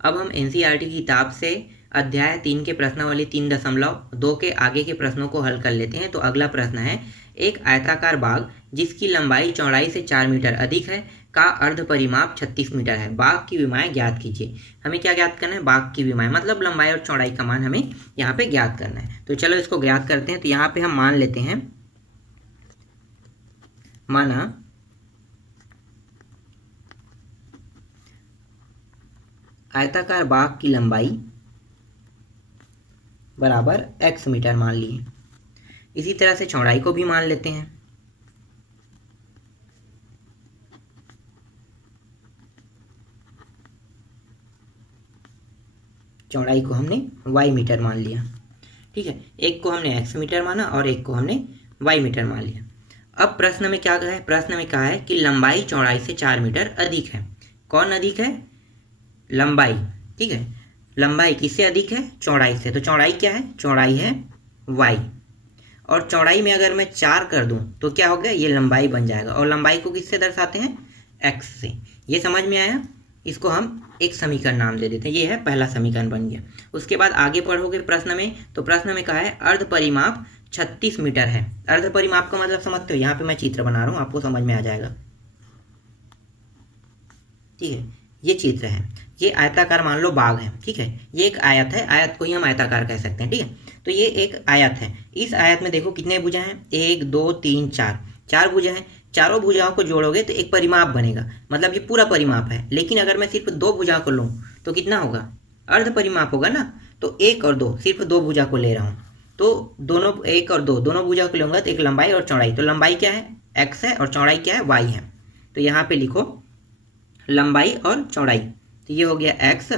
अब हम एनसीईआरटी की किताब से अध्याय 3 के प्रश्नावली 3.2 के आगे के प्रश्नों को हल कर लेते हैं। तो अगला प्रश्न है, एक आयताकार बाग जिसकी लंबाई चौड़ाई से 4 मीटर अधिक है का अर्ध परिमाप 36 मीटर है। बाग की विमाएं ज्ञात कीजिए। हमें क्या ज्ञात करना है? बाग की विमाएं, मतलब लंबाई और चौड़ाई का मान हमें यहाँ पे ज्ञात करना है। तो चलो इसको ज्ञात करते हैं। तो यहाँ पे हम मान लेते हैं, माना आयताकार बाग की लंबाई बराबर x मीटर मान लिए। इसी तरह से चौड़ाई को भी मान लेते हैं। चौड़ाई को हमने y मीटर मान लिया। ठीक है, एक को हमने x मीटर माना और एक को हमने y मीटर मान लिया। अब प्रश्न में क्या कहा है? प्रश्न में कहा है कि लंबाई चौड़ाई से 4 मीटर अधिक है। कौन अधिक है? लंबाई। ठीक है, लंबाई किससे अधिक है? चौड़ाई से। तो चौड़ाई क्या है? चौड़ाई है y, और चौड़ाई में अगर मैं 4 कर दूं तो क्या हो गया? ये लंबाई बन जाएगा। और लंबाई को किससे दर्शाते हैं? x से। ये समझ में आया? इसको हम एक समीकरण नाम दे देते हैं। ये है पहला समीकरण बन गया। उसके बाद आगे पढ़ोगे प्रश्न में, तो प्रश्न में कहा है अर्ध परिमाप 36 मीटर है। अर्ध परिमाप का मतलब समझते हो? यहाँ पे मैं चित्र बना रहा हूँ, आपको समझ में आ जाएगा। ठीक है, ये चित्र है। ये आयताकार मान लो बाग है। ठीक है, ये एक आयत है, आयत को ही हम आयताकार कह सकते हैं। ठीक है, तो ये एक आयत है। इस आयत में देखो कितने भुजा हैं? 1 2 3 4, 4 भुजा हैं। चारों भुजाओं को जोड़ोगे तो एक परिमाप बनेगा, मतलब ये पूरा परिमाप है। लेकिन अगर मैं सिर्फ 2 भुजा को लूँ तो कितना होगा? अर्ध परिमाप होगा ना। तो 1 और 2, सिर्फ 2 भुजा को ले रहा हूँ, तो दोनों 1 और 2 दोनों भुजा को लूँगा तो एक लंबाई और चौड़ाई। तो लंबाई क्या है? x है, और चौड़ाई क्या है? y है। तो यहाँ पे लिखो लंबाई और चौड़ाई। तो ये हो गया x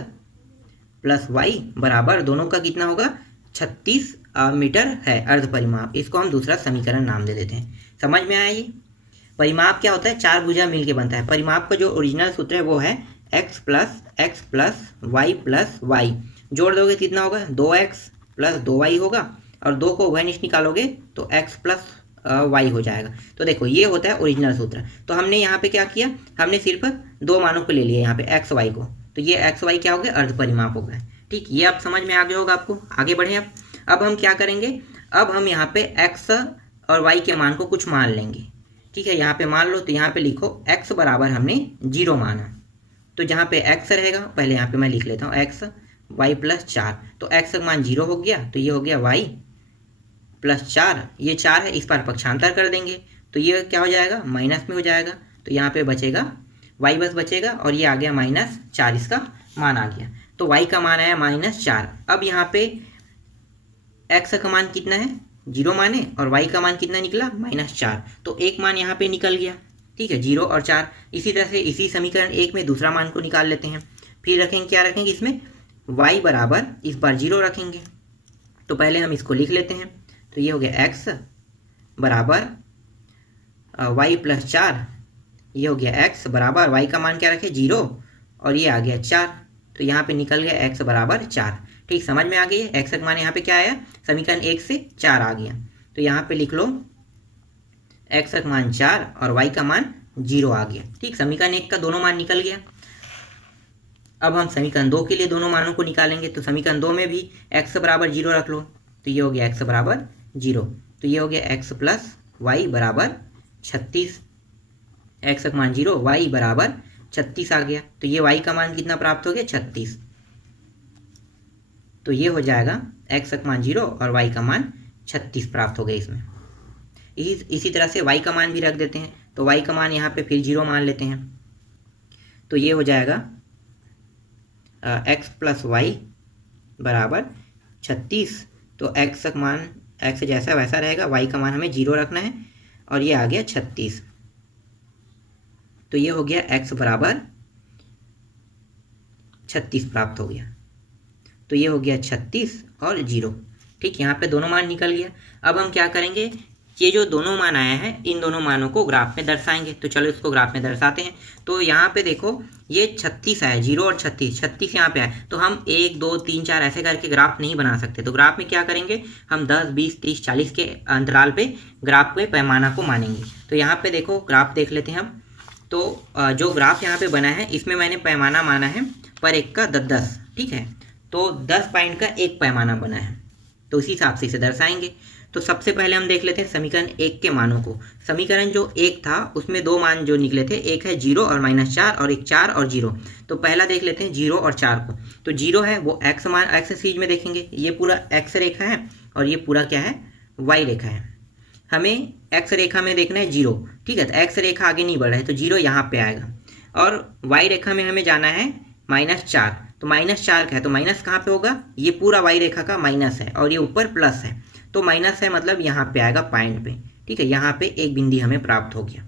प्लस y बराबर, दोनों का कितना होगा? 36 मीटर है अर्ध परिमाप। इसको हम दूसरा समीकरण नाम दे देते हैं। समझ में आया? ये परिमाप क्या होता है? 4 भुजा मिलके बनता है। परिमाप का जो ओरिजिनल सूत्र है वो है x plus y plus y। जोड़ दोगे कितना होगा? 2x प्लस 2y होगा, और 2 को उभयनिष्ठ निकालोगे तो x प्लस y हो जाएगा। तो देखो ये होता है ओरिजिनल सूत्र। तो हमने यहाँ पे क्या किया? हमने सिर्फ 2 मानों को ले लिया यहाँ पे x y को। तो ये x y क्या हो गया? अर्ध परिमाप हो गया। ठीक, ये अब समझ में आ गया होगा आपको। आगे बढ़े। अब हम क्या करेंगे? अब हम यहाँ पे x और y के मान को कुछ मान लेंगे। ठीक है, यहाँ पे मान लो। तो यहाँ पे लिखो x बराबर हमने 0 माना। तो जहाँ पे x रहेगा, पहले यहाँ पे मैं लिख लेता हूँ x y प्लस 4। तो x का मान 0 हो गया, तो ये हो गया y प्लस 4। ये 4 है, इस पर पक्षांतर कर देंगे तो ये क्या हो जाएगा? माइनस में हो जाएगा। तो यहाँ पे बचेगा y बस बचेगा, और ये आ गया -4, इसका मान आ गया। तो y का मान आया -4। अब यहाँ पे x का मान कितना है? 0 माने, और y का मान कितना निकला? -4। तो एक मान यहाँ पे निकल गया। ठीक है, 0 और 4। इसी तरह से इसी समीकरण 1 में दूसरा मान को निकाल लेते हैं। फिर रखेंगे, क्या रखेंगे इसमें? y बराबर इस बार 0 रखेंगे। तो पहले हम इसको लिख लेते हैं। तो ये हो गया x बराबर y प्लस 4। ये हो गया x बराबर, y का मान क्या रखे? 0, और ये आ गया 4। तो यहाँ पे निकल गया x बराबर 4। ठीक, समझ में आ गई है? x का मान यहाँ पे क्या आया? समीकरण 1 से 4 आ गया। तो यहाँ पे लिख लो x का मान 4 और y का मान 0 आ गया। ठीक, समीकरण 1 का दोनों मान निकल गया। अब हम समीकरण 2 के लिए दोनों मानों को निकालेंगे। तो समीकरण 2 में भी x बराबर 0 रख लो। तो ये हो गया x बराबर 0। तो ये हो गया x प्लस y बराबर 36। x का मान 0, y बराबर 36 आ गया। तो ये y का मान कितना प्राप्त हो गया? 36। तो ये हो जाएगा x का मान 0 और y का मान 36 प्राप्त हो गया इसमें। इसी तरह से y का मान भी रख देते हैं। तो y का मान यहाँ पे फिर 0 मान लेते हैं। तो ये हो जाएगा x प्लस y बराबर 36। तो x का मान x जैसा वैसा रहेगा, y का मान हमें 0 रखना है, और ये आ गया 36। तो ये हो गया x बराबर 36 प्राप्त हो गया। तो ये हो गया 36 और 0। ठीक, यहाँ पे दोनों मान निकल गया। अब हम क्या करेंगे? ये जो दोनों मान आया है, इन दोनों मानों को ग्राफ में दर्शाएंगे। तो चलो इसको ग्राफ में दर्शाते हैं। तो यहाँ पे देखो ये 36 आया, 0 और 36 यहाँ पे आया। तो हम 1 2 3 4 ऐसे करके ग्राफ नहीं बना सकते। तो ग्राफ में क्या करेंगे? हम 10 20 30 40 के अंतराल पे ग्राफ के पैमाना को मानेंगे। तो यहाँ पे देखो ग्राफ देख लेते हैं हम। तो जो ग्राफ यहाँ पे बना है इसमें मैंने पैमाना माना है पर एक का 10, ठीक है। तो 10 पॉइंट का एक पैमाना बना है, तो उसी हिसाब से इसे दर्शाएंगे। तो सबसे पहले हम देख लेते हैं समीकरण 1 के मानों को। समीकरण जो 1 था उसमें दो मान जो निकले थे, एक है 0 और -4 और एक 4 और 0। तो पहला देख लेते हैं 0 और 4 को। तो 0 है वो x मान x सीरीज में देखेंगे, ये पूरा x रेखा है और ये पूरा क्या है, y रेखा है। हमें x रेखा में देखना है 0, ठीक है। तो x रेखा आगे नहीं बढ़ रहा है तो 0 यहाँ पे आएगा, और y रेखा में हमें जाना है -4। तो -4 का है तो माइनस कहाँ पे होगा, ये पूरा y रेखा का माइनस है और ये ऊपर प्लस है, तो माइनस है मतलब यहाँ पे आएगा पॉइंट पे, ठीक है। यहाँ पे एक बिंदु हमें प्राप्त हो गया,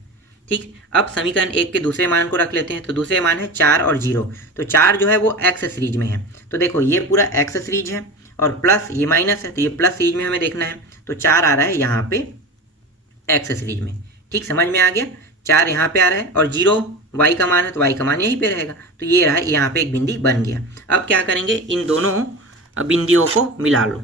ठीक। अब समीकरण 1 के दूसरे मान को रख लेते हैं। तो दूसरे मान है 4 और 0। तो 4 जो है वो x सीरीज में है, तो देखो ये पूरा x सीरीज है और प्लस ये माइनस है, तो ये प्लस सीरीज में हमें देखना है। तो 4 आ रहा है यहाँ पे x सीरीज में, ठीक, समझ में आ गया। 4 यहाँ पे आ रहा है और 0 y का मान है तो y का मान यहीं पे रहेगा, तो ये रहा, यहाँ पे एक बिंदु बन गया। अब क्या करेंगे, इन दोनों बिंदुओं को मिला लो।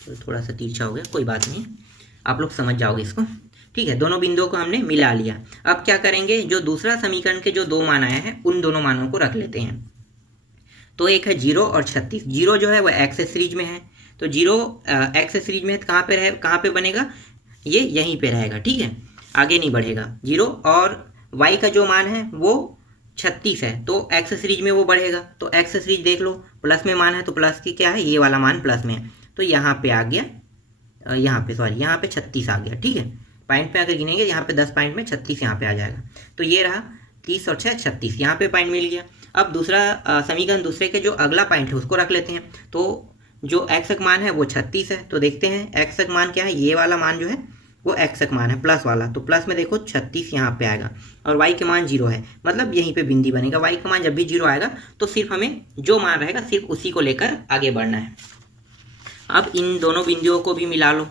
तो थोड़ा सा तिरछा हो गया, कोई बात नहीं, आप लोग समझ जाओगे इसको, ठीक है। दोनों बिंदुओं को हमने मिला लिया। अब क्या करेंगे, जो दूसरा समीकरण के जो दो मान आए हैं उन दोनों मानों को रख लेते हैं। तो एक है 0 और 36। 0 जो है वो x सीरीज में है, तो 0 x सीरीज में है, कहाँ पे बनेगा, ये यहीं पे रहेगा, ठीक है, आगे नहीं बढ़ेगा 0। और y का जो मान है वो 36 है, तो x सीरीज में वो बढ़ेगा। तो x सीरीज देख लो, प्लस में मान है तो प्लस की क्या है, ये वाला मान प्लस में है, तो यहाँ पे आ गया, यहाँ पे 36 आ गया, ठीक है। पॉइंट पे अगर गिनेंगे यहाँ पे 10 पॉइंट में 36 यहाँ पे आ जाएगा। तो ये रहा 30 और 6 36, यहाँ पे पॉइंट मिल गया। अब दूसरा समीकरण दूसरे के जो अगला पॉइंट है उसको रख लेते हैं। तो जो x मान है वो 36 है, तो देखते हैं x मान क्या है, ये वाला मान जो है वो x मान है प्लस वाला, तो प्लस में देखो 36 यहाँ पे आएगा, और y के मान 0 है, मतलब यहीं पे बिंदी बनेगा। y का मान जब भी 0 आएगा तो सिर्फ हमें जो मान रहेगा सिर्फ उसी को लेकर आगे बढ़ना है। अब इन दोनों बिंदुओं को भी मिला लो।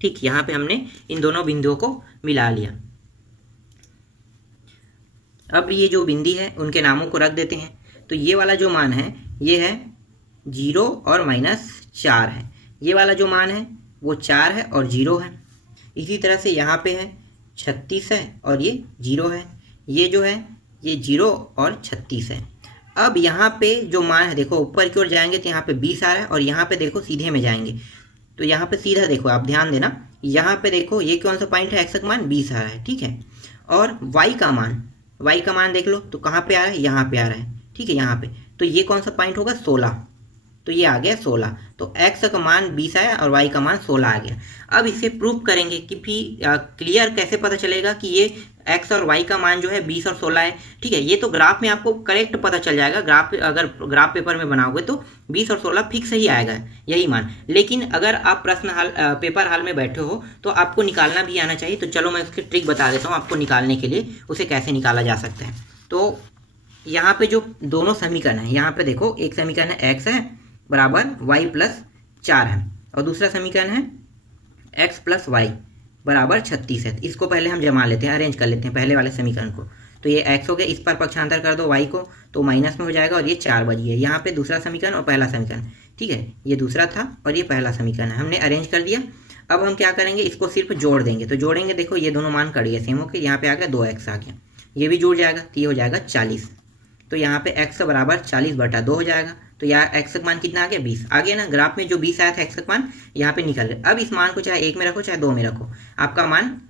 ठीक, यहाँ पे हमने इन दोनों बिंदुओं को मिला लिया। अब ये जो बिंदी है उनके नामों को रख देते हैं। तो ये वाला जो मान है ये है 0 और -4 है, ये वाला जो मान है वो 4 है और 0 है। इसी तरह से यहाँ पे है 36 है और ये 0 है, ये जो है ये 0 और 36 है। अब यहाँ पे जो मान है देखो, ऊपर की ओर जाएंगे तो यहाँ पे 20 आ रहा है, और यहाँ पे देखो सीधे में जाएंगे तो यहाँ पे सीधा देखो, आप ध्यान देना, यहाँ पे देखो ये कौन सा पॉइंट है, x का मान 20 आ रहा है, ठीक है। और y का मान देख लो, तो कहाँ पे आ रहा है, यहाँ पे आ रहा है, ठीक है, यहाँ पे। तो ये कौन सा पॉइंट होगा, 16, तो ये आ गया 16। तो x का मान 20 आया और y का मान 16 आ गया। अब इसे प्रूव करेंगे कि क्लियर कैसे पता चलेगा कि ये x और y का मान जो है 20 और 16 है, ठीक है। ये तो ग्राफ में आपको करेक्ट पता चल जाएगा, अगर ग्राफ पेपर में बनाओगे तो 20 और 16 फिक्स ही आएगा यही मान। लेकिन अगर आप पेपर हाल में बैठे हो तो आपको निकालना भी आना चाहिए। तो चलो मैं उसकी ट्रिक बता देता हूँ आपको निकालने के लिए, उसे कैसे निकाला जा सकता है। तो यहाँ पे जो दोनों समीकरण है, यहाँ पे देखो, एक समीकरण है x है बराबर y+4 है, और दूसरा समीकरण है x+y बराबर 36 है। इसको पहले हम जमा लेते हैं, अरेंज कर लेते हैं पहले वाले समीकरण को। तो ये x हो गया, इस पर पक्षांतर कर दो y को, तो माइनस में हो जाएगा, और ये 4 बची है। यहाँ पे दूसरा समीकरण और पहला समीकरण, ठीक है, ये दूसरा था और ये पहला समीकरण है, हमने अरेंज कर दिया। अब हम क्या करेंगे, इसको सिर्फ जोड़ देंगे। तो जोड़ेंगे, देखो ये दोनों मान कट गए सेम होकर, यहाँ पे आ गया 2x आ गया, ये भी जुड़ जाएगा, तो ये हो जाएगा 40। तो यहाँ पे x बराबर 40/2 हो जाएगा। तो यहाँ x का मान कितना आ गया, 20 आ गया ना। ग्राफ में जो 20 आया था x का मान यहाँ पे निकल गया। अब इस मान को चाहे 1 में रखो चाहे 2 में रखो, आपका मान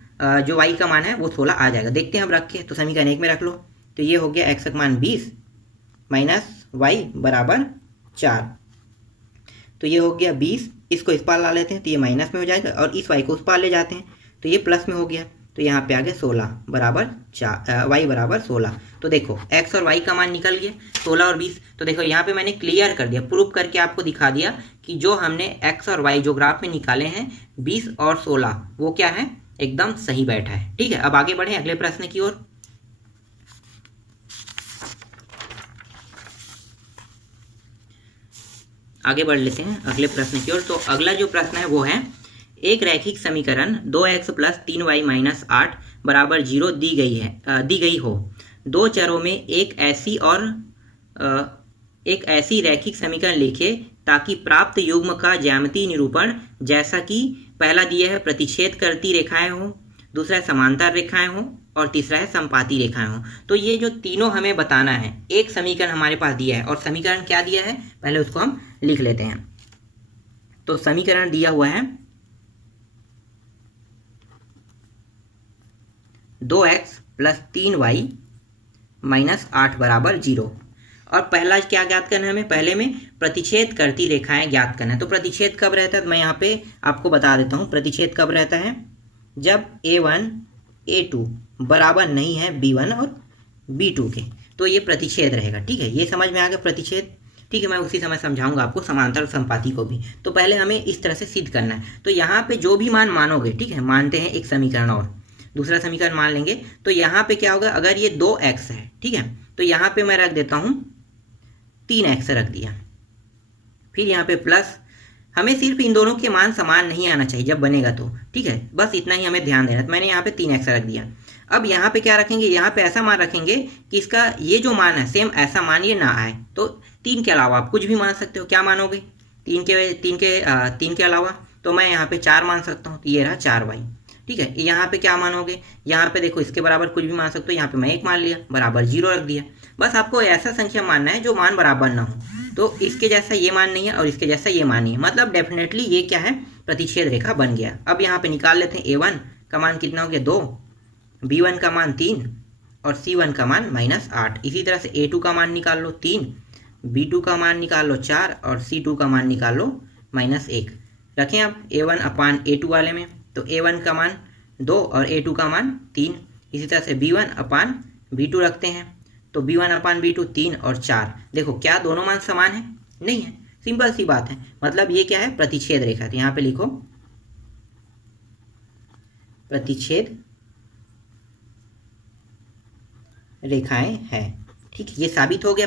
जो y का मान है वो 16 आ जाएगा। देखते हैं अब रख के, तो समीकरण 1 में रख लो। तो ये हो गया x का मान 20 -y बराबर 4, तो ये हो गया 20। इसको इस पार ला लेते हैं तो ये माइनस में हो जाएगा, और इस y को उस पार ले जाते हैं तो ये प्लस में हो गया। तो यहाँ पे आ गया 16 बराबर 4, y बराबर 16। तो देखो x और y का मान निकल गया 16 और 20। तो देखो यहाँ पे मैंने क्लियर कर दिया, प्रूफ करके आपको दिखा दिया कि जो हमने x और y जो ग्राफ में निकाले हैं 20 और 16 वो क्या है, एकदम सही बैठा है, ठीक है। अब आगे बढ़े अगले प्रश्न की ओर। आगे बढ़ लेते हैं अगले प्रश्न की ओर। तो अगला जो प्रश्न है वो है, एक रैखिक समीकरण 2x + 3y - 8 बराबर 0 दी गई हो, दो चरों में एक ऐसी रैखिक समीकरण लिखे ताकि प्राप्त युग्म का ज्यामितीय निरूपण, जैसा कि पहला दिया है प्रतिच्छेद करती रेखाएं हो, दूसरा है समांतर रेखाएं हो, और तीसरा है संपाती रेखाएं हो। तो ये जो तीनों हमें बताना है, एक समीकरण हमारे पास दिया है, और समीकरण क्या दिया है पहले उसको हम लिख लेते हैं। तो समीकरण दिया हुआ है 2x + 3y - 8 = 0। और पहला क्या ज्ञात करना है हमें, पहले में प्रतिच्छेद करती रेखाएं ज्ञात करना है। तो प्रतिच्छेद कब रहता है, तो मैं यहाँ पे आपको बता देता हूँ। प्रतिच्छेद कब रहता है, जब a1 a2 बराबर नहीं है b1 और b2 के, तो ये प्रतिच्छेद रहेगा। ठीक है, ये समझ में आ गया प्रतिच्छेद। ठीक है, मैं उसी समय समझाऊंगा आपको समांतर और संपाती को भी। तो पहले हमें इस तरह से सिद्ध करना है। तो यहाँ पे जो भी मान मानोगे, ठीक है, मानते हैं एक समीकरण और दूसरा समीकरण मान लेंगे। तो यहाँ पे क्या होगा, अगर ये 2x है, ठीक है, तो यहाँ पे मैं रख देता हूँ 3x रख दिया, फिर यहाँ पे प्लस। हमें सिर्फ इन दोनों के मान समान नहीं आना चाहिए जब बनेगा तो, ठीक है, बस इतना ही हमें ध्यान देना। तो मैंने यहाँ पे 3x रख दिया। अब यहाँ पे क्या रखेंगे, यहाँ पे ऐसा मान रखेंगे कि इसका ये जो मान है सेम ऐसा मान ये ना आए। तो 3 के अलावा आप कुछ भी मान सकते हो। क्या मानोगे, 3 के अलावा, तो मैं यहाँ पे 4 मान सकता हूँ। तो ये रहा 4y। ठीक है, यहाँ पे क्या मानोगे, यहाँ पे देखो इसके बराबर कुछ भी मान सकते हो। यहाँ पे मैं 1 मान लिया, बराबर 0 रख दिया। बस आपको ऐसा संख्या मानना है जो मान बराबर ना हो। तो इसके जैसा ये मान नहीं है और इसके जैसा ये मान नहीं है, मतलब डेफिनेटली ये क्या है, प्रतिच्छेद रेखा बन गया। अब यहाँ पे निकाल लेते हैं। a1 का मान कितना हो गया 2, b1 का मान 3 और c1 का मान -8। इसी तरह से a2 का मान निकाल लो 3, b2 का मान निकाल लो 4 और c2 का मान निकाल लो -1। रखें आप a1/a2 वाले में, तो a1 का मान 2 और a2 का मान 3। इसी तरह से b1/b2 रखते हैं, तो b1/b2 3 और 4। देखो क्या दोनों मान समान है, नहीं है, सिंपल सी बात है। मतलब ये क्या है, प्रतिच्छेद रेखा। तो यहाँ पे लिखो प्रतिच्छेद रेखाएं हैं। ठीक, ये साबित हो गया।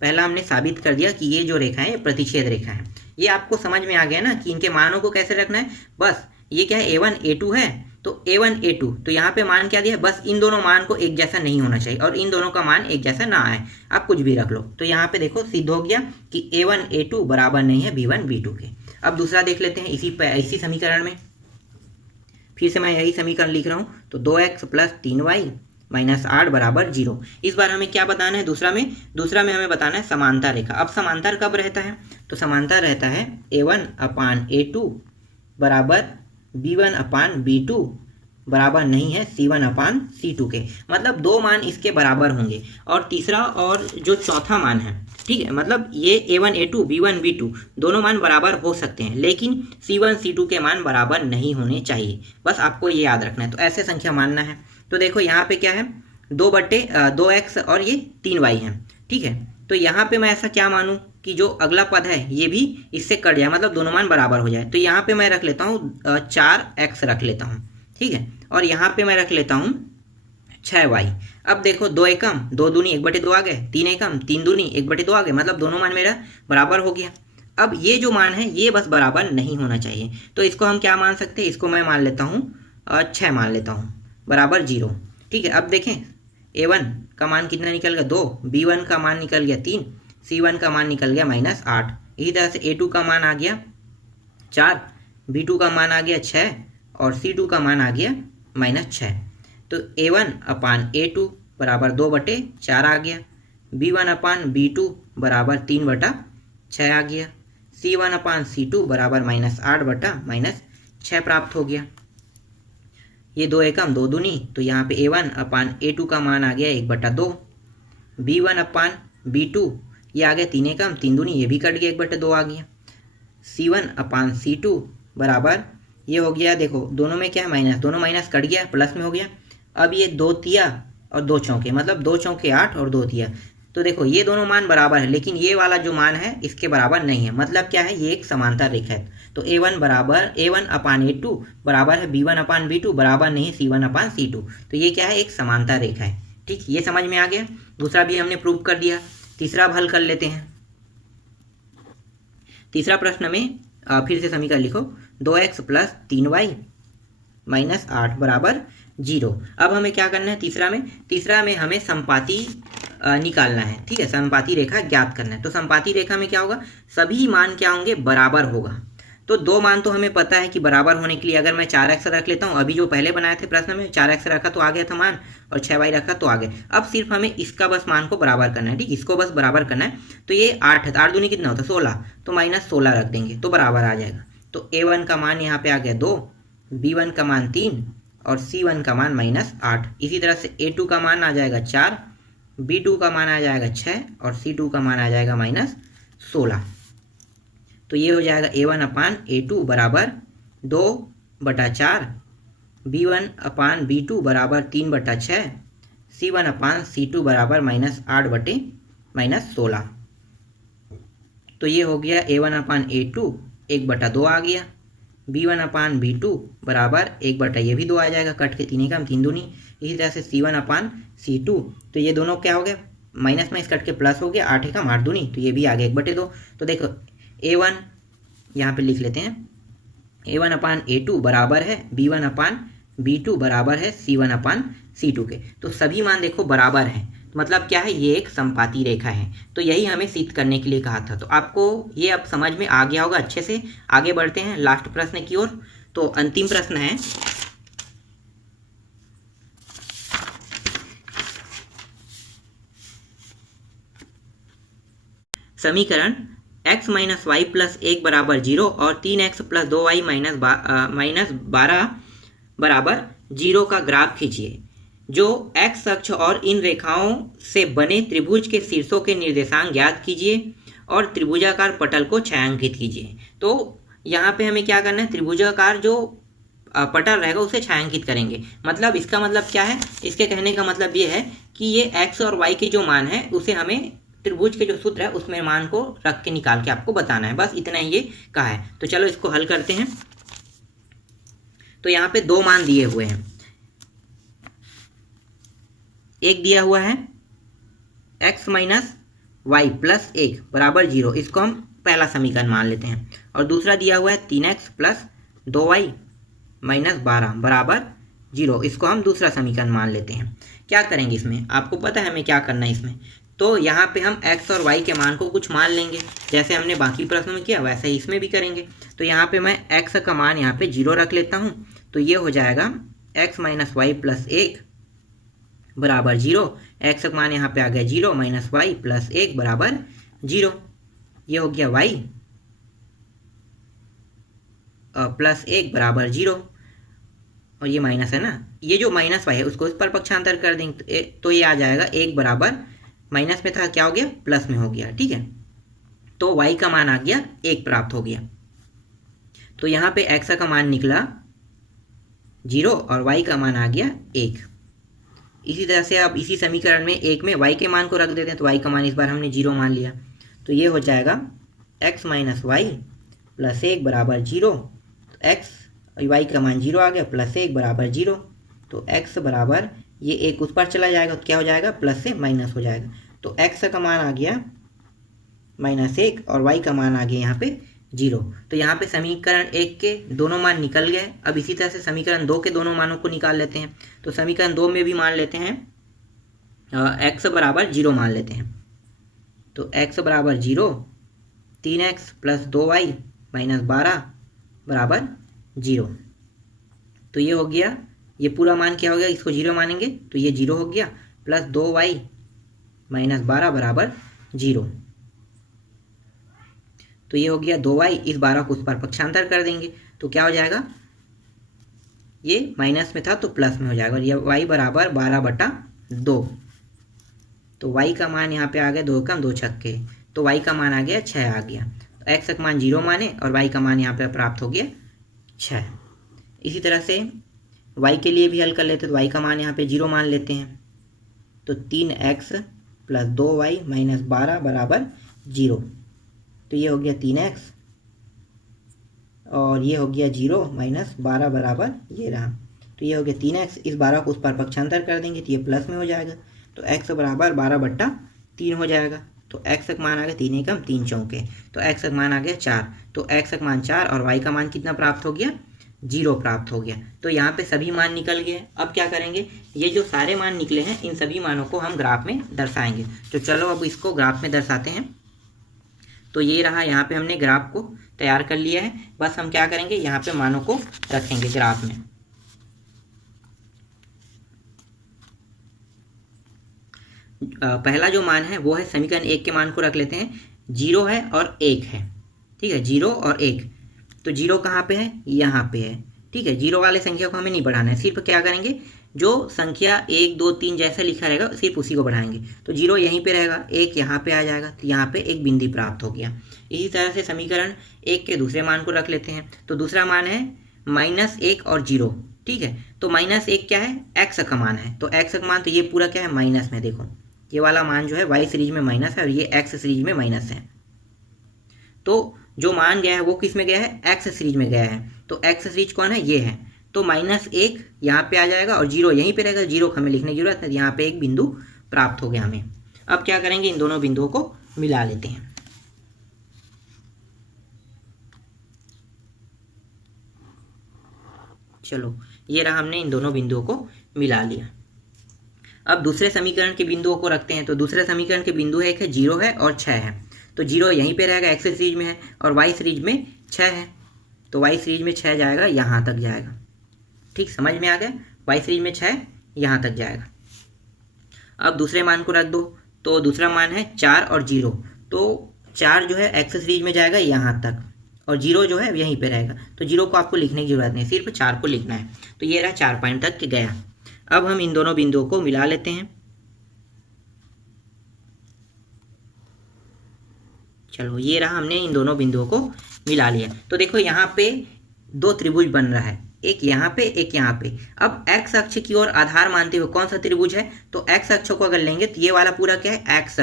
पहला हमने साबित कर दिया कि ये जो रेखा है प्रतिच्छेद रेखा है। ये आपको समझ में आ गया ना कि इनके मानों को कैसे रखना है। बस ये क्या है, a1 a2 है, तो a1 a2, तो यहाँ पे मान क्या दिया है, बस इन दोनों मान को एक जैसा नहीं होना चाहिए और इन दोनों का मान एक जैसा ना आए। आप कुछ भी रख लो। तो यहाँ पे देखो सिद्ध हो गया कि a1 a2 बराबर नहीं है b1 b2 के। अब दूसरा देख लेते हैं इसी समीकरण में। फिर से मैं यही समीकरण लिख रहा हूँ। तो 2x + 3y - 8 = 0। इस बार हमें क्या बताना है, दूसरा में हमें बताना है समांतर रेखा। अब समांतर कब रहता है, तो समांतर रहता है a1/a2 बराबर b1/b2 बराबर नहीं है c1/c2 के। मतलब दो मान इसके बराबर होंगे और तीसरा और जो चौथा मान है, ठीक है, मतलब ये a1 a2 b1 b2 दोनों मान बराबर हो सकते हैं, लेकिन c1 c2 के मान बराबर नहीं होने चाहिए। बस आपको ये याद रखना है। तो ऐसे संख्या मानना है। तो देखो यहाँ पे क्या है, 2x और ये 3y है। ठीक है, तो यहाँ पे मैं ऐसा क्या मानूं कि जो अगला पद है ये भी इससे कट जाए, मतलब दोनों मान बराबर हो जाए। तो यहाँ पे मैं रख लेता हूँ 4x रख लेता हूँ। ठीक है, और यहाँ पे मैं रख लेता हूँ 6y। अब देखो 2 एकम 2 दूनी 1/2 आ गए, 3 एकम 3 दूनी 1/2 आ गए, मतलब दोनों मान मेरा बराबर हो गया। अब ये जो मान है ये बस बराबर नहीं होना चाहिए। तो इसको हम क्या मान सकते हैं, इसको मैं मान लेता हूँ 6 मान लेता हूँ बराबर 0। ठीक है, अब देखें a1 का मान कितना निकल गया 2, b1 का मान निकल गया 3, c1 का मान निकल गया -8। इसी तरह से a2 का मान आ गया 4, b2 का मान आ गया 6 और c2 का मान आ गया -6। तो a1/a2 बराबर 2/4 आ गया, b1/b2 बराबर 3/6 आ गया, c1/c2 बराबर -8/6 प्राप्त हो गया। ये 2 एकम 2 दूनी, तो यहाँ पे a1/a2 का मान आ गया 1/2, b1/b2 ये आ गया 3 एकम 3 दूनी, ये भी कट गया 1/2 आ गया, c1/c2 बराबर ये हो गया। देखो दोनों में क्या है माइनस, दोनों माइनस कट गया, प्लस में हो गया। अब ये 2 तिया और 2 चौके, मतलब 2 चौके 8 और 2 तिया। तो देखो ये दोनों मान बराबर है, लेकिन ये वाला जो मान है इसके बराबर नहीं है। मतलब क्या है, ये एक समांतर रेखा है। तो a1/a2 बराबर है b1/b2 बराबर नहीं है c1/c2। तो ये क्या है, एक समांतर रेखा है। ठीक, ये समझ में आ गया। दूसरा भी हमने प्रूव कर दिया। तीसरा हल कर लेते हैं। तीसरा प्रश्न में फिर से समीकरण लिखो, 2x + 3y - 8 बराबर जीरो। अब हमें क्या करना है तीसरा में हमें संपाती निकालना है, ठीक है, संपाती रेखा ज्ञात करना है। तो संपाती रेखा में क्या होगा, सभी मान क्या होंगे, बराबर होगा। तो दो मान तो हमें पता है कि बराबर होने के लिए अगर मैं 4x रख लेता हूँ, अभी जो पहले बनाए थे प्रश्न में 4x रखा तो आ गया था मान, और 6y रखा तो आ गया। अब सिर्फ हमें इसका बस मान को बराबर करना है, ठीक, इसको बस बराबर करना है। तो ये 8 है, 8 दूनी कितना होता है 16, तो -16 रख देंगे तो बराबर आ जाएगा। तो a1 का मान यहाँ पे आ गया 2, b1 का मान 3 और c1 का मान -8। इसी तरह से a2 का मान आ जाएगा 4, b2 का मान आ जाएगा 6 और c2 का मान आ जाएगा -16। तो ये हो जाएगा a1/a2 बराबर 2/4, b1/b2 बराबर 3/6, c1/c2 बराबर -8/16। तो ये हो गया a1/a2 1/2 आ गया, b1/b2 बराबर 1 ये भी 2 आ जाएगा, कट के 3 कम 3 दूनी। इसी तरह से c1/c2, तो ये दोनों क्या हो गया, माइनस में इस कट के प्लस हो गया, 8 कम 8 दूनी, तो ये भी आ गया 1/2। तो देखो a1 यहाँ पे लिख लेते हैं, a1/a2 बराबर है b1/b2 बराबर है c1/c2 के। तो सभी मान देखो बराबर हैं, तो मतलब क्या है, ये एक संपाती रेखा है। तो यही हमें सिद्ध करने के लिए कहा था। तो आपको ये अब समझ में आ गया होगा अच्छे से। आगे बढ़ते हैं लास्ट प्रश्न की ओर। तो अंतिम प्रश्न है, समीकरण x - y + 1 बराबर 0 और 3x + 2y - 12 बराबर 0 का ग्राफ खींचिए। जो x अक्ष और इन रेखाओं से बने त्रिभुज के शीर्षों के निर्देशांक ज्ञात कीजिए और त्रिभुजाकार पटल को छायांकित कीजिए। तो यहाँ पे हमें क्या करना है, त्रिभुजाकार जो पटल रहेगा उसे छायांकित करेंगे। मतलब इसका मतलब क्या है, इसके कहने का मतलब ये है कि ये x और y के जो मान है उसे हमें त्रिभुज के जो सूत्र है उसमें मान को रख के निकाल के आपको बताना है, बस इतना ही ये कहा है। तो चलो इसको हल करते हैं। तो यहाँ पे दो मान दिए हुए हैं, एक दिया हुआ है x - y + 1 बराबर 0, इसको हम पहला समीकरण मान लेते हैं। और दूसरा दिया हुआ है 3x + 2y - 12 बराबर 0, इसको हम दूसरा समीकरण मान लेते हैं। क्या करेंगे इसमें, आपको पता है हमें क्या करना है इसमें। तो यहाँ पे हम x और y के मान को कुछ मान लेंगे, जैसे हमने बाकी प्रश्नों में किया वैसे ही इसमें भी करेंगे। तो यहाँ पे मैं x का मान यहाँ पे 0 रख लेता हूँ। तो ये हो जाएगा x - y + 1 बराबर 0, x का मान यहाँ पे आ गया 0 - y + 1 बराबर 0। ये हो गया y + 1 बराबर 0, और ये माइनस है ना, ये जो -y है उसको इस पर पक्षांतर कर देंगे तो ये आ जाएगा 1 बराबर, माइनस में था क्या हो गया, प्लस में हो गया, ठीक है। तो y का मान आ गया 1 प्राप्त हो गया। तो यहाँ पे x का मान निकला 0 और y का मान आ गया 1। इसी तरह से अब इसी समीकरण में 1 में y के मान को रख देते हैं, तो y का मान इस बार हमने 0 मान लिया। तो ये हो जाएगा x - y + 1 बराबर 0, y का मान 0 आ गया, +1 बराबर 0। तो x बराबर ये 1 उस पर चला जाएगा, तो क्या हो जाएगा, प्लस से माइनस हो जाएगा। तो x का मान आ गया -1 और y का मान आ गया यहाँ पे 0। तो यहाँ पे समीकरण 1 के दोनों मान निकल गए। अब इसी तरह से समीकरण 2 के दोनों मानों को निकाल लेते हैं। तो समीकरण 2 में भी मान लेते हैं x बराबर 0 मान लेते हैं। तो x बराबर 0, 3x + 2y - 12 बराबर 0। तो ये हो गया, ये पूरा मान क्या हो गया, इसको 0 मानेंगे तो ये 0 हो गया, + 2y - 12 बराबर 0। तो ये हो गया 2y, इस 12 को उस पर पक्षांतर कर देंगे तो क्या हो जाएगा, ये माइनस में था तो प्लस में हो जाएगा, और ये y बराबर 12/2। तो y का मान यहाँ पे आ गया 2 कम 2 छक्के, तो y का मान आ गया 6 आ गया। तो x का मान 0 माने और y का मान यहाँ पे प्राप्त हो गया 6। इसी तरह से y के लिए भी हल कर लेते, तो y का मान यहाँ पे 0 मान लेते हैं। तो 3x + 2y - 12 बराबर 0। तो ये हो गया 3x और ये हो गया 0 - 12 बराबर ये रहा। तो ये हो गया 3x, इस 12 को उस पर पक्षांतर कर देंगे तो ये प्लस में हो जाएगा। तो x बराबर 12/3 हो जाएगा। तो x का मान आ गया 3 एकम 3 चौके, तो x का मान आ गया 4। तो x का मान 4 और y का मान कितना प्राप्त हो गया, 0 प्राप्त हो गया। तो यहाँ पे सभी मान निकल गए। अब क्या करेंगे, ये जो सारे मान निकले हैं इन सभी मानों को हम ग्राफ में दर्शाएंगे। तो चलो अब इसको ग्राफ में दर्शाते हैं। तो ये रहा, यहाँ पे हमने ग्राफ को तैयार कर लिया है। बस हम क्या करेंगे, यहाँ पे मानों को रखेंगे ग्राफ में। पहला जो मान है वो है समीकरण 1 के मान को रख लेते हैं। 0 है और 1 है, ठीक है, 0 और 1। तो 0 कहाँ पे है, यहाँ पे है, ठीक है। 0 वाले संख्या को हमें नहीं बढ़ाना है, सिर्फ क्या करेंगे, जो संख्या 1 2 3 जैसा लिखा रहेगा सिर्फ उसी को बढ़ाएंगे। तो 0 यहीं पे रहेगा, 1 यहाँ पे आ जाएगा, तो यहाँ पे एक बिंदु प्राप्त हो गया। इसी तरह से समीकरण 1 के दूसरे मान को रख लेते हैं। तो दूसरा मान है -1 और 0, ठीक है। तो -1 क्या है, एक्स का मान है। तो एक्स का मान, तो ये पूरा क्या है, माइनस में। देखो ये वाला मान जो है वाई सीरीज में माइनस है और ये एक्स सीरीज में माइनस है। तो जो मान गया है वो किस में गया है, एक्स सीरीज में गया है। तो एक्स सीरीज कौन है, ये है। तो -1 यहाँ पे आ जाएगा और 0 यहीं पे रहेगा। 0 हमें लिखने की जरूरत है, यहाँ पे एक बिंदु प्राप्त हो गया हमें। अब क्या करेंगे, इन दोनों बिंदुओं को मिला लेते हैं। चलो ये रहा, हमने इन दोनों बिंदुओं को मिला लिया। अब दूसरे समीकरण के बिंदुओं को रखते हैं। तो दूसरे समीकरण के बिंदु है, एक है 0 है और 6 है। तो 0 यहीं पे रहेगा, एक्स सीरीज में है, और वाई सीरीज में 6 है। तो वाई सीरीज में 6 जाएगा, यहाँ तक जाएगा, ठीक, समझ में आ गया। वाई सीरीज में 6 यहाँ तक जाएगा। अब दूसरे मान को रख दो। तो दूसरा मान है 4 और 0। तो 4 जो है एक्स सीरीज में जाएगा यहाँ तक, और 0 जो है यहीं पे रहेगा। तो 0 को आपको लिखने की जरूरत नहीं, सिर्फ 4 को लिखना है। तो ये रहा, 4 पॉइंट तक गया। अब हम इन दोनों बिंदुओं को मिला लेते हैं। चलो ये रहा, हमने इन दोनों बिंदुओं को मिला लिया। तो देखो यहाँ पे 2 त्रिभुज बन रहा है, एक यहाँ पे एक यहाँ पे। अब एक्स अक्ष की ओर आधार मानते हुए कौन सा त्रिभुज है, तो एक्स अक्ष को अगर लेंगे तो ये वाला पूरा क्या है, एक्स,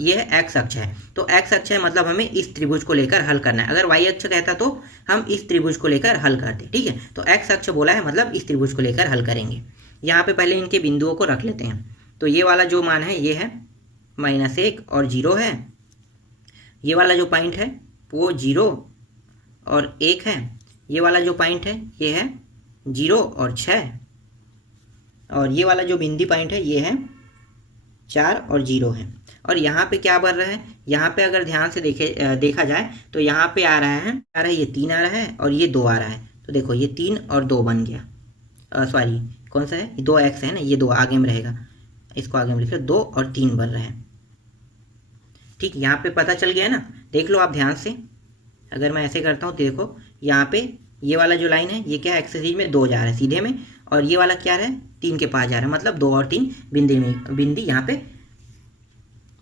ये है एक्स अक्ष है। तो एक्स अक्ष है, मतलब हमें इस त्रिभुज को लेकर हल करना है। अगर वाई अक्ष कहता तो हम इस त्रिभुज को लेकर हल करते, ठीक है। तो एक्स अक्ष बोला है, मतलब इस त्रिभुज को लेकर हल करेंगे। यहाँ पे पहले इनके बिंदुओं को रख लेते हैं। तो ये वाला जो मान है ये है -1 और 0 है। ये वाला जो पॉइंट है वो 0 और 1 है। ये वाला जो पॉइंट है ये है 0 और 6। और ये वाला जो बिंदु पॉइंट है ये है 4 और 0 है। और यहाँ पे क्या बन रहा है, यहाँ पे अगर ध्यान से देखा जाए तो यहाँ पे आ रहा है ये 3 आ रहा है और ये 2 आ रहा है। तो देखो ये 3 और 2 बन गया, सॉरी कौन सा है, 2x है ना, ये 2 आगे में रहेगा, इसको आगे में लिखो, 2 और 3 बन रहे हैं, ठीक। यहाँ पे पता चल गया ना, देख लो आप ध्यान से। अगर मैं ऐसे करता हूँ तो देखो यहाँ पे ये वाला जो लाइन है ये क्या है, एक्स सीरीज में 2 जा रहा है सीधे में, और ये वाला क्या है, 3 के पास जा रहा है, मतलब 2 और 3 बिंदी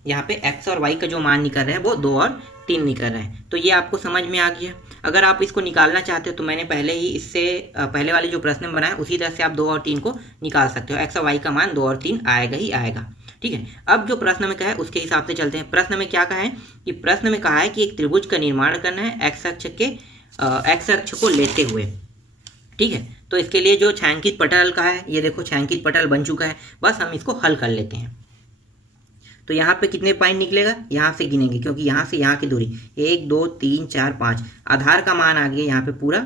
यहाँ पे एक्स और वाई का जो मान निकल रहा है वो 2 और 3 निकल रहा है। तो ये आपको समझ में आ गया। अगर आप इसको निकालना चाहते हो तो मैंने पहले ही इससे पहले वाले जो प्रश्न बनाया उसी तरह से आप 2 और 3 को निकाल सकते हो। एक्स और वाई का मान 2 और 3 आएगा ही आएगा, ठीक है। अब जो प्रश्न में कहा है उसके हिसाब से चलते हैं। प्रश्न में क्या कहा है कि प्रश्न में कहा है कि एक त्रिभुज का निर्माण करना है एक्स अक्ष को लेते हुए, ठीक है। तो इसके लिए जो छायांकित पटल का है, ये देखो छायांकित पटल बन चुका है। बस हम इसको हल कर लेते हैं। तो यहाँ पे कितने पॉइंट निकलेगा, यहाँ से गिनेंगे, क्योंकि यहाँ से यहाँ की दूरी 1 2 3 4 5, आधार का मान आ गया यहाँ पे पूरा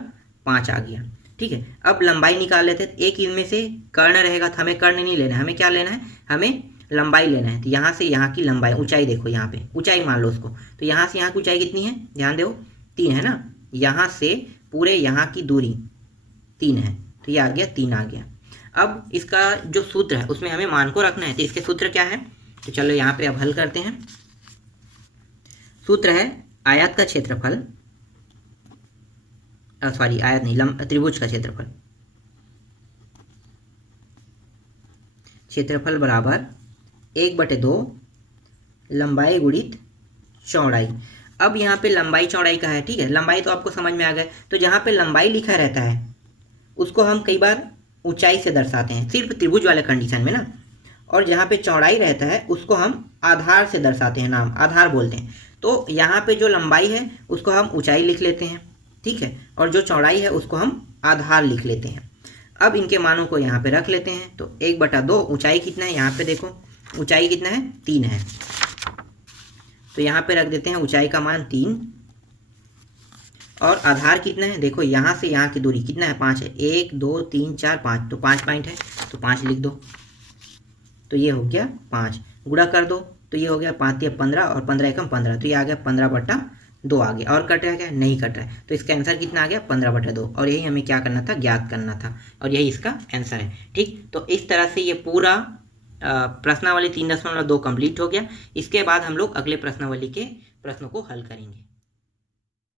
5 आ गया, ठीक है। अब लंबाई निकाल लेते हैं। एक इनमें से कर्ण रहेगा, तो हमें कर्ण नहीं लेना है, हमें क्या लेना है, हमें लंबाई लेना है। तो यहाँ से यहाँ की लंबाई, ऊंचाई देखो, यहाँ पे ऊंचाई मान लो उसको। तो यहाँ से यहाँ की ऊंचाई कितनी है, ध्यान दो, 3 है ना। यहाँ से पूरे यहाँ की दूरी 3 है, तो ये आ गया 3 आ गया। अब इसका जो सूत्र है उसमें हमें मान को रखना है। तो इसके सूत्र क्या है, तो चलो यहाँ पे अब हल करते हैं। सूत्र है आयत का क्षेत्रफल, सॉरी आयत नहीं, त्रिभुज का क्षेत्रफल बराबर 1/2 लंबाई गुणित चौड़ाई। अब यहाँ पे लंबाई चौड़ाई का है, ठीक है। लंबाई तो आपको समझ में आ गया। तो जहाँ पे लंबाई लिखा रहता है उसको हम कई बार ऊंचाई से दर्शाते हैं, सिर्फ त्रिभुज वाले कंडीशन में ना। और जहाँ पे चौड़ाई रहता है उसको हम आधार से दर्शाते हैं, नाम आधार बोलते हैं। तो यहाँ पे जो लंबाई है उसको हम ऊंचाई लिख लेते हैं, ठीक है, और जो चौड़ाई है उसको हम आधार लिख लेते हैं। अब इनके मानों को यहाँ पे रख लेते हैं। तो 1/2, ऊंचाई कितना है, यहाँ पे देखो ऊंचाई कितना है, 3 है। तो यहाँ पे रख देते हैं ऊंचाई का मान 3, और आधार कितना है, देखो यहाँ से यहाँ की दूरी कितना है, 5 है। 1 2 3 4 5, तो 5 पॉइंट है, तो 5 लिख दो। तो ये हो गया 5, गुणा कर दो तो ये हो गया 5 या 15 और 15 एकम 15, तो ये आ गया 15/2 आ गया। और कट रहा है क्या, नहीं कट रहा है, तो इसका आंसर कितना आ गया 15/2। और यही हमें क्या करना था, ज्ञात करना था, और यही इसका आंसर है। ठीक, तो इस तरह से ये पूरा प्रश्नावली 3.2 कंप्लीट हो गया। इसके बाद हम लोग अगले प्रश्नावली के प्रश्नों को हल करेंगे।